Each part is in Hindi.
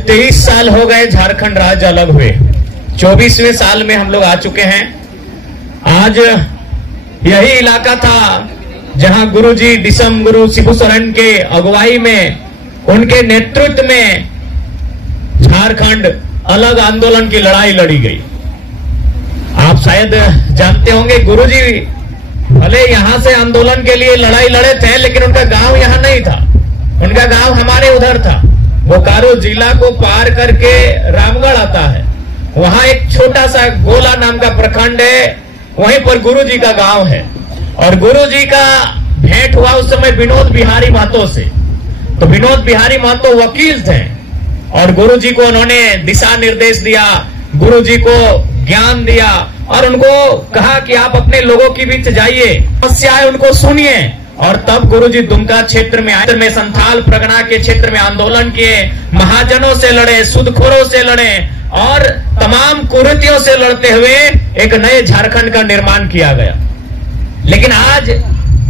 23 साल हो गए झारखंड राज्य अलग हुए। 24वें साल में हम लोग आ चुके हैं। आज यही इलाका था जहां गुरुजी दिसम गुरु शिबू सोरेन के अगुवाई में, उनके नेतृत्व में झारखंड अलग आंदोलन की लड़ाई लड़ी गई। आप शायद जानते होंगे, गुरुजी भले यहां से आंदोलन के लिए लड़ाई लड़े थे, लेकिन उनका गांव यहां नहीं था। उनका गांव हमारे उधर था। बोकारो जिला को पार करके रामगढ़ आता है, वहां एक छोटा सा गोला नाम का प्रखंड है, वहीं पर गुरुजी का गांव है। और गुरुजी का भेंट हुआ उस समय विनोद बिहारी महतो से। तो विनोद बिहारी महतो वकील थे और गुरुजी को उन्होंने दिशा निर्देश दिया, गुरुजी को ज्ञान दिया और उनको कहा कि आप अपने लोगों के बीच जाइए, समस्याएं उनको सुनिए। और तब गुरुजी दुमका क्षेत्र में संथाल परगना के क्षेत्र में आंदोलन किए, महाजनों से लड़े, सूदखोरों से लड़े और तमाम कुरीतियों से लड़ते हुए एक नए झारखंड का निर्माण किया गया। लेकिन आज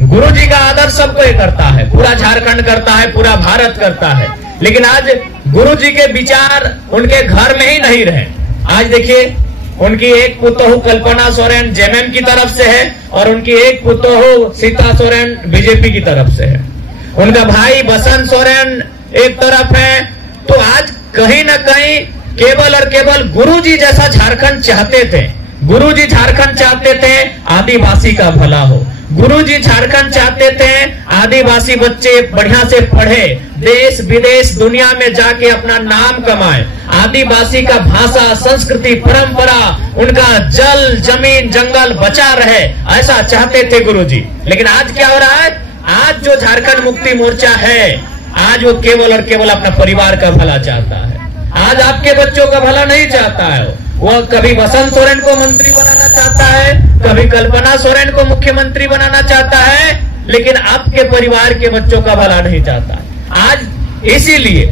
गुरुजी का आदर सब कोई करता है, पूरा झारखंड करता है, पूरा भारत करता है। लेकिन आज गुरुजी के विचार उनके घर में ही नहीं रहे। आज देखिए, उनकी एक पुतोहू कल्पना सोरेन जेएमएम की तरफ से है और उनकी एक पुतोहू सीता सोरेन बीजेपी की तरफ से है। उनका भाई बसंत सोरेन एक तरफ है। तो आज कहीं न कहीं केवल और केवल गुरुजी जैसा झारखंड चाहते थे। गुरुजी झारखंड चाहते थे आदिवासी का भला हो। गुरुजी झारखंड चाहते थे आदिवासी बच्चे बढ़िया से पढ़े, देश विदेश दुनिया में जाके अपना नाम कमाए, आदिवासी का भाषा, संस्कृति, परंपरा, उनका जल, जमीन, जंगल बचा रहे, ऐसा चाहते थे गुरुजी। लेकिन आज क्या हो रहा है? आज जो झारखंड मुक्ति मोर्चा है, आज वो केवल और केवल अपना परिवार का भला चाहता है। आज आपके बच्चों का भला नहीं चाहता है। वो कभी बसंत सोरेन को मंत्री बनाना चाहता है, कभी कल्पना सोरेन को मुख्यमंत्री बनाना चाहता है, लेकिन आपके परिवार के बच्चों का भला नहीं चाहता है। आज इसीलिए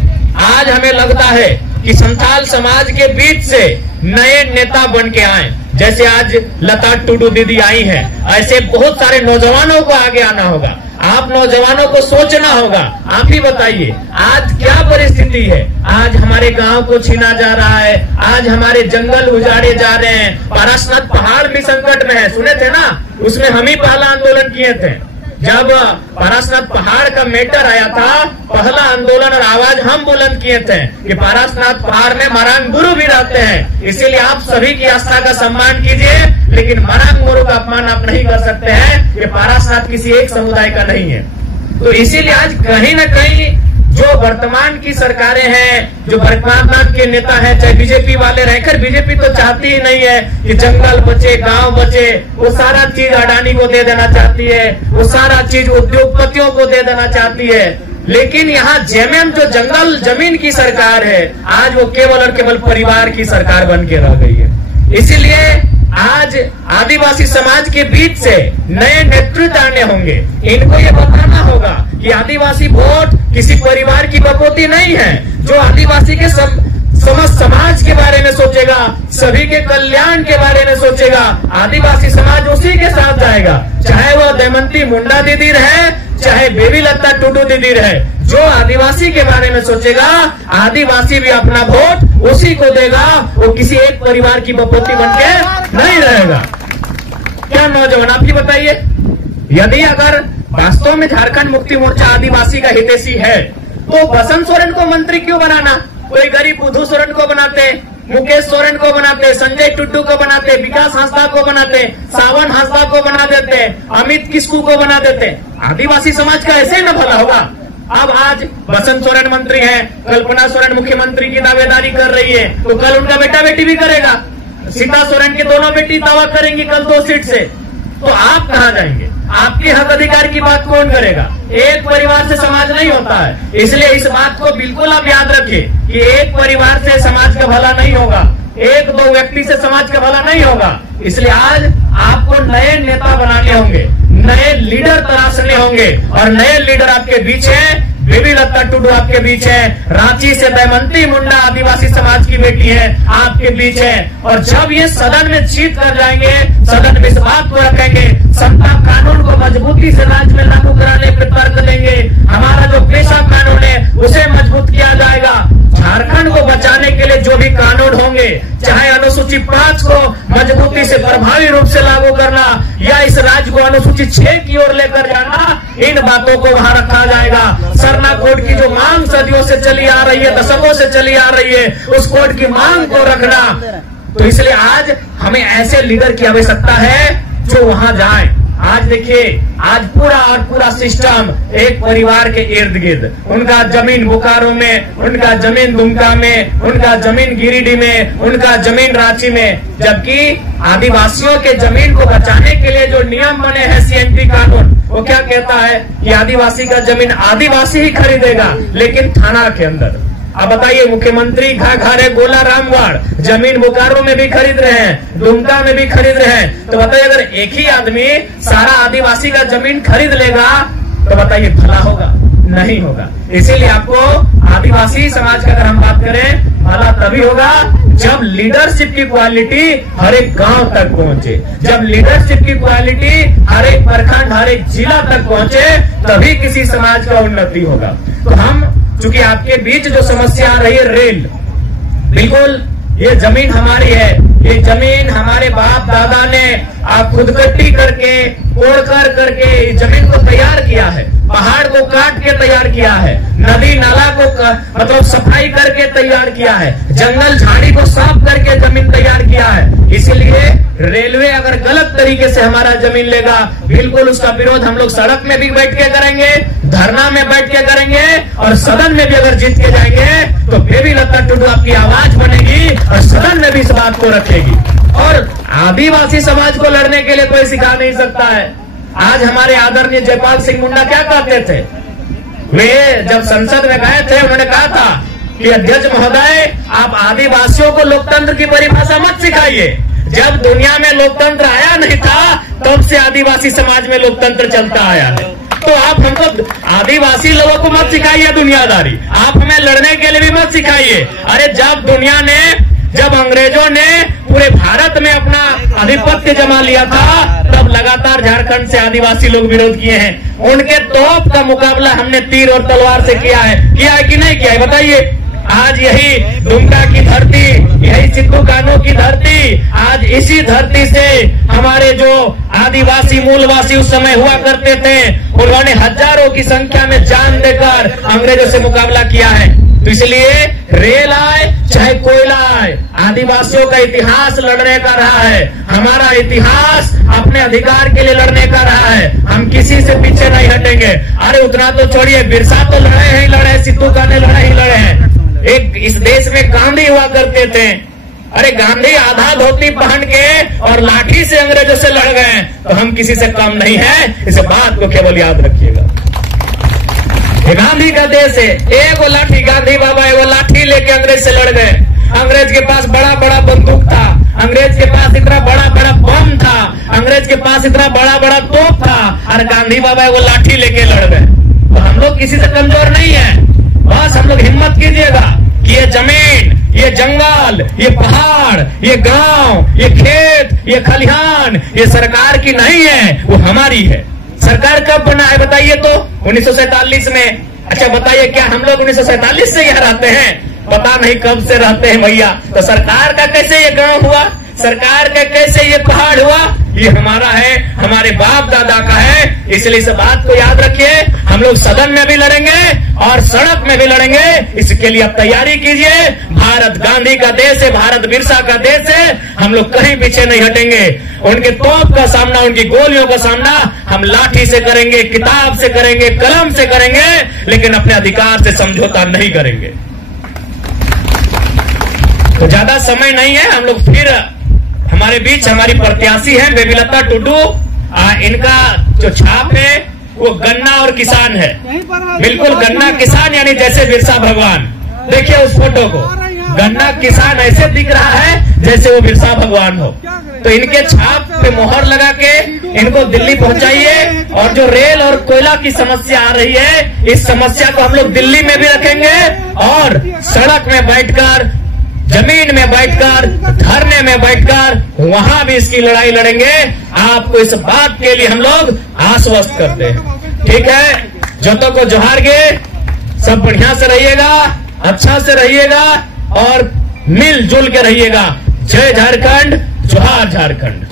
आज हमें लगता है कि संथाल समाज के बीच से नए नेता बन के आए। जैसे आज लता टुडू दीदी आई हैं, ऐसे बहुत सारे नौजवानों को आगे आना होगा। आप नौजवानों को सोचना होगा। आप ही बताइए, आज क्या परिस्थिति है? आज हमारे गांव को छीना जा रहा है, आज हमारे जंगल उजाड़े जा रहे हैं, पारसनाथ पहाड़ भी संकट में है। सुने थे ना, उसमें हम ही पहला आंदोलन किए थे। जब पारसनाथ पहाड़ का मैटर आया था, पहला आंदोलन और आवाज हम बुलंद किए थे कि पारसनाथ पहाड़ में मरांग गुरु भी रहते हैं, इसीलिए आप सभी की आस्था का सम्मान कीजिए, लेकिन मरांग गुरु का अपमान आप नहीं कर सकते हैं। कि पारसनाथ किसी एक समुदाय का नहीं है। तो इसीलिए आज कहीं न कहीं जो वर्तमान की सरकारें हैं, जो वर्तमान के नेता हैं, चाहे बीजेपी वाले रहे, खैर बीजेपी तो चाहती ही नहीं है कि जंगल बचे, गांव बचे। वो सारा चीज अडानी को दे देना चाहती है, वो सारा चीज उद्योगपतियों को दे देना चाहती है। लेकिन यहाँ जेएमएम जो जंगल जमीन की सरकार है, आज वो केवल और केवल परिवार की सरकार बन के रह गई है। इसीलिए आज आदिवासी समाज के बीच से नए नेतृत्व आने होंगे। इनको ये बताना होगा कि आदिवासी वोट किसी परिवार की बपोती नहीं है। जो आदिवासी के समस्त समाज के बारे में सोचेगा, सभी के कल्याण के बारे में सोचेगा, आदिवासी समाज उसी के साथ जाएगा। चाहे वो दमयंती मुंडा दीदी रहे, चाहे बेबी लता टुडू दीदी रहे, जो आदिवासी के बारे में सोचेगा, आदिवासी भी अपना वोट उसी को देगा। वो किसी एक परिवार की बपोती बनके नहीं रहेगा। क्या नौजवान, आप ही बताइए, यदि अगर वास्तव में झारखंड मुक्ति मोर्चा आदिवासी का हितैषी है, तो बसंत सोरेन को मंत्री क्यों बनाना? कोई गरीब बुद्धू सोरेन को बनाते, मुकेश सोरेन को बनाते, संजय टुड्डू को बनाते, विकास हांसदा को बनाते, सावन हांसदा को बना देते, अमित किस्कू को बना देते। आदिवासी समाज का ऐसे ही न भला होगा। अब आज बसंत सोरेन मंत्री है, कल्पना सोरेन मुख्यमंत्री की दावेदारी कर रही है, तो कल उनका बेटा बेटी भी करेगा। सीता सोरेन की दोनों बेटी दावा करेंगी कल 2 सीट से। तो आप कहां जाएंगे? आपके हक अधिकार की बात कौन करेगा? एक परिवार से समाज नहीं होता है। इसलिए इस बात को बिल्कुल आप याद रखिए कि एक परिवार से समाज का भला नहीं होगा, 1-2 व्यक्ति से समाज का भला नहीं होगा। इसलिए आज आपको नए नेता बनाने होंगे, नए लीडर तलाशने होंगे, और नए लीडर आपके बीच है। बेबी लता टुडू आपके बीच है, रांची से दमयंती मुंडा आदिवासी समाज की बेटी है, आपके बीच है। और जब ये सदन में जीत कर जाएंगे, सदन में इस बात को रखेंगे, समता कानून को मजबूती से राज्य में लागू कराने पर तर्क देंगे। हमारा जो पेशा कानून है उसे मजबूत किया जाएगा, झारखंड को भी कानून होंगे, चाहे अनुसूची 5 को मजबूती से प्रभावी रूप से लागू करना या इस राज्य को अनुसूची 6 की ओर लेकर जाना, इन बातों को वहां रखा जाएगा। सरना कोड की जो मांग सदियों से चली आ रही है, दशकों से चली आ रही है, उस कोड की मांग को रखना। तो इसलिए आज हमें ऐसे लीडर की आवश्यकता है जो वहां जाए। आज देखिए, आज पूरा और पूरा सिस्टम एक परिवार के इर्द गिर्द, उनका जमीन बोकारो में, उनका जमीन दुमका में, उनका जमीन गिरिडीह में, उनका जमीन रांची में, जबकि आदिवासियों के जमीन को बचाने के लिए जो नियम बने हैं सीएमटी कानून, वो क्या कहता है कि आदिवासी का जमीन आदिवासी ही खरीदेगा, लेकिन थाना के अंदर। अब बताइए, मुख्यमंत्री घाघारे गोला रामगढ़ जमीन बोकारो में भी खरीद रहे हैं, दुमका में भी खरीद रहे हैं। तो बताइए, अगर एक ही आदमी सारा आदिवासी का जमीन खरीद लेगा तो बताइए भला होगा? नहीं होगा। इसीलिए आपको आदिवासी समाज की अगर हम बात करें, भला तभी होगा जब लीडरशिप की क्वालिटी हर एक गांव तक पहुंचे, जब लीडरशिप की क्वालिटी हर एक प्रखंड, हर एक जिला तक पहुंचे, तभी किसी समाज का उन्नति होगा। तो हम, चूंकि आपके बीच जो समस्या आ रही है रेल, बिल्कुल ये जमीन हमारी है, ये जमीन हमारे बाप दादा ने खुदकट्टी करके, कोड़कर करके जमीन को तैयार किया है, पहाड़ को काट के तैयार किया है, नदी नाला को मतलब सफाई करके तैयार किया है, जंगल झाड़ी को साफ करके जमीन तैयार किया है। इसीलिए रेलवे अगर गलत तरीके से हमारा जमीन लेगा, बिल्कुल उसका विरोध हम लोग सड़क में भी बैठ के करेंगे, धरना में बैठ के करेंगे, और सदन में भी अगर जीत के जाएंगे तो बेबी लता टुडू आपकी आवाज बनेगी और सदन में भी इस बात को रखेगी। और आदिवासी समाज को लड़ने के लिए कोई सिखा नहीं सकता है। आज हमारे आदरणीय जयपाल सिंह मुंडा क्या कहते थे, वे जब संसद में गए थे, उन्होंने कहा था कि अध्यक्ष महोदय, आप आदिवासियों को लोकतंत्र की परिभाषा मत सिखाइए। जब दुनिया में लोकतंत्र आया नहीं था, तब से आदिवासी समाज में लोकतंत्र चलता आया है। तो आप हमको आदिवासी लोगों को मत सिखाइए दुनियादारी, आप हमें लड़ने के लिए भी मत सिखाइए। अरे जब अंग्रेजों ने पूरे भारत में अपना आधिपत्य जमा लिया था, तब लगातार झारखंड से आदिवासी लोग विरोध किए हैं। उनके तोप का मुकाबला हमने तीर और तलवार से किया है कि नहीं किया है? बताइए। आज यही दुमका की धरती, यही सिद्धू कान्हू की धरती, आज इसी धरती से हमारे जो आदिवासी मूलवासी उस समय हुआ करते थे, उन्होंने हजारों की संख्या में जान देकर अंग्रेजों से मुकाबला किया है। तो इसलिए रेल आए चाहे कोयला आए, आदिवासियों का इतिहास लड़ने का रहा है। हमारा इतिहास अपने अधिकार के लिए लड़ने का रहा है। हम किसी से पीछे नहीं हटेंगे। अरे उतना तो छोड़िए, बिरसा तो लड़े ही लड़े, सिद्धू कान्हू लड़े ही लड़े हैं। एक इस देश में गांधी हुआ करते थे, अरे गांधी आधा धोती पहन के और लाठी से अंग्रेजों से लड़ गए। तो हम किसी से कम नहीं है, इस बात को केवल याद रखिएगा। गांधी का देश है, एक लाठी, गांधी बाबा एगो लाठी लेके अंग्रेज से लड़ गए। अंग्रेज के पास बड़ा बड़ा बंदूक था, अंग्रेज के पास इतना बड़ा बड़ा बम था, अंग्रेज के पास इतना बड़ा बड़ा तोप था, और गांधी बाबा एगो लाठी लेके लड़ गए। तो हम लोग किसी से कमजोर नहीं है। बस हम लोग हिम्मत कीजिएगा कि ये जमीन, ये जंगल, ये पहाड़, ये गांव, ये खेत, ये खलिहान, ये सरकार की नहीं है, वो हमारी है। सरकार कब बना है बताइए तो? 1947 में। अच्छा बताइए, क्या हम लोग 1947 से यहाँ रहते हैं? पता नहीं कब से रहते हैं भैया। तो सरकार का कैसे ये गांव हुआ, सरकार का कैसे ये पहाड़ हुआ? ये हमारा है, हमारे बाप दादा का है। इसलिए इस बात को याद रखिए, हम लोग सदन में भी लड़ेंगे और सड़क में भी लड़ेंगे। इसके लिए आप तैयारी कीजिए। भारत गांधी का देश है, भारत बिरसा का देश है, हम लोग कहीं पीछे नहीं हटेंगे। उनके तोप का सामना, उनकी गोलियों का सामना हम लाठी से करेंगे, किताब से करेंगे, कलम से करेंगे, लेकिन अपने अधिकार से समझौता नहीं करेंगे। तो ज्यादा समय नहीं है, हम लोग फिर हमारे बीच हमारी प्रत्याशी है बेबी लता टुडू। इनका जो छाप है वो गन्ना और किसान है, बिल्कुल गन्ना किसान, यानी जैसे बिरसा भगवान। देखिए उस फोटो को, गन्ना किसान ऐसे दिख रहा है जैसे वो बिरसा भगवान हो। तो इनके छाप पे मोहर लगा के इनको दिल्ली पहुंचाइए। और जो रेल और कोयला की समस्या आ रही है, इस समस्या को हम लोग दिल्ली में भी रखेंगे और सड़क में बैठकर, जमीन में बैठकर, धरने में बैठकर वहां भी इसकी लड़ाई लड़ेंगे। आपको इस बात के लिए हम लोग आश्वस्त करते हैं। ठीक है, जतो को जोहार गे, सब बढ़िया से रहिएगा, अच्छा से रहिएगा और मिलजुल के रहिएगा। जय झारखंड, जोहार झारखंड।